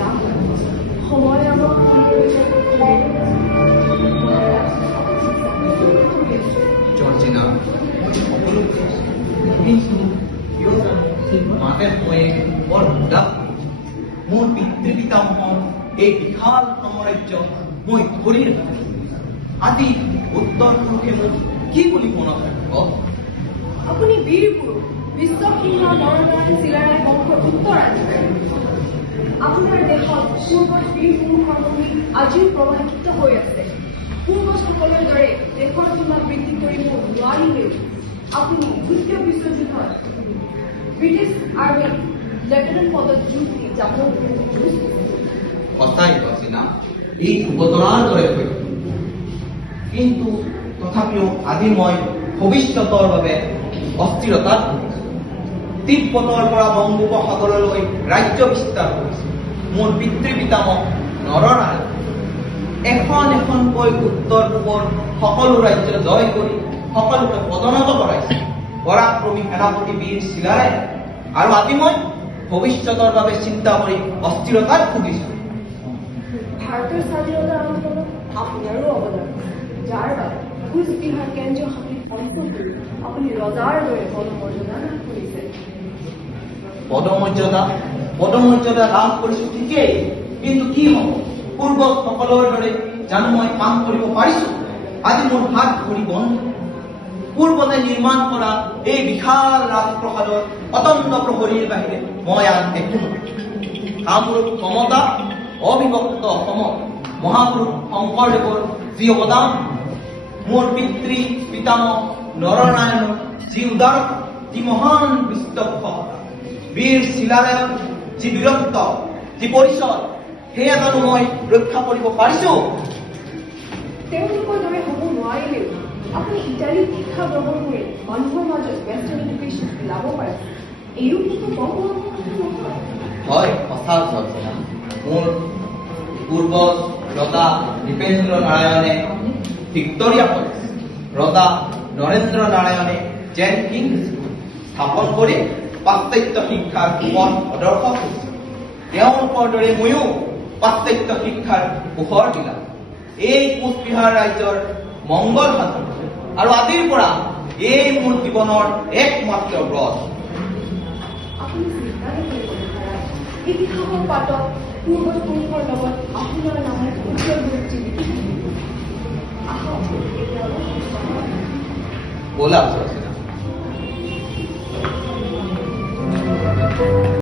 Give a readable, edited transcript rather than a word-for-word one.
যাম সময় আমাক জৰ্জিনা সকলো মাতে মই বৰ বুঢ়া মোৰ পিতৃ পিতামহৰ এই বিশাল সাম্ৰাজ্য মই ধৰি ৰাখিম আজি উত্তৰ পুৰুষে মোক কি বুলি মনত ৰাখিব আপুনি বীৰ পুৰুষ বিশ্বসিংহ নৰনাৰায়ণ চিলাৰায় বংশৰ উত্তৰাধিকাৰী আপোনাৰ দেশত পূৰ্বত বীৰ পুৰুষৰ ভূমি আজিও প্ৰবাহিত হৈ আছে পূৰ্বসকলৰ দৰে দেশৰ সীমা বৃদ্ধি কৰিব নোৱাৰিলেও আপুনি দ্বিতীয় বিশ্বযুদ্ধত ব্ৰিটিছ আৰ্মী লেফটেনেণ্ট পদত যোগ দি যাবৰ সঁচাই জৰ্জিনা এই ঘটনাৰ দৰে হৈ কিন্তু তথাপিও আজি মই ভৱিষ্যতৰ বাবে অস্থিৰতাত তিব্বতৰ পৰা বংগোপসাগৰলৈ ৰাজ্য বিস্তাৰ কৰিছে মোৰ পিতৃ পিতামহ নৰনাৰায়ণ এখন এখনকৈ উত্তৰ পূবৰ সকলো ৰাজ্য জয় কৰি সকলোকে পদনত কৰাইছে পৰাক্ৰমী সেনাপতি বীৰ চিলাৰায় আৰু আজি মই ভৱিষ্যতৰ বাবে চিন্তা কৰি অস্থিৰতাত ভুগিছো ভাৰতৰ স্বাধীনতা আন্দোলনত আপোনাৰো অৱদান যাৰ বাবে কোচবিহাৰ কেন্দ্ৰীয় শাসিত অঞ্চলটো আপুনি ৰজাৰ দৰে পদমৰ্যাদা লাভ কৰিছে পদমৰ্যাদা লাভ কৰিছো ঠিকেই কিন্তু কি হ'ব পূৰ্বত সকলৰ দৰে জানো মই কাম কৰিব পাৰিছো আজি মোৰ হাত ভৰি বন্ধ পূৰ্বতে নিৰ্মাণ কৰা এই বিশাল ৰাজপ্ৰসাদৰ অতন্ত প্ৰহৰীৰ বাহিৰে মই আন একো কামৰূপ ক্ষমতা অবিভক্ত অসমত মহাপুৰুষ শংকৰদেৱৰ যি অৱদান মোৰ পিতৃ পিতামহ নৰনাৰায়ণৰ যি উদাৰতা যি মহান পৃষ্ঠপোষকতা বীৰ চিলাৰায়ৰ যি বীৰত্ব যি পৰিচয় সেয়া জানো মই ৰক্ষা কৰিব পাৰিছো তেওঁলোকৰ দৰে হ'ব নোৱাৰিলেও আপুনি ইটালীত শিক্ষা গ্ৰহণ কৰি মানুহৰ মাজত ৱেষ্টাৰ্ণ এডুকেশ্যন বিলাব পাৰিছে এইও কিন্তু কম নহয় হয় সঁচা জৰ্জিনা মোৰ পূৰ্বজ ৰজা নৃপেন্দ্ৰ নাৰায়ণে ভিক্টৰিয়া কলেজ ৰজা নৰেন্দ্ৰ নাৰায়ণে জেন কিং স্থাপন কৰি পাশ্চাত্য শিক্ষাৰ পথ প্ৰদৰ্শক কৰিছে তেওঁলোকৰ দৰে ময়ো পাশ্চাত্য শিক্ষাৰ পোহৰ দিলাম এই কোচবিহাৰ ৰাজ্যৰ মংগল সাধন আৰু আজিৰ পৰা এই মোৰ জীৱনৰ একমাত্ৰ ব্ৰত আপুনি চিন্তাই কৰিব নোৱাৰা ইতিহাসৰ পাতত পূৰ্বপুৰুষৰ লগত আপোনাৰ নামৰ উজ্জ্বল জীৱিত আহক ব'লা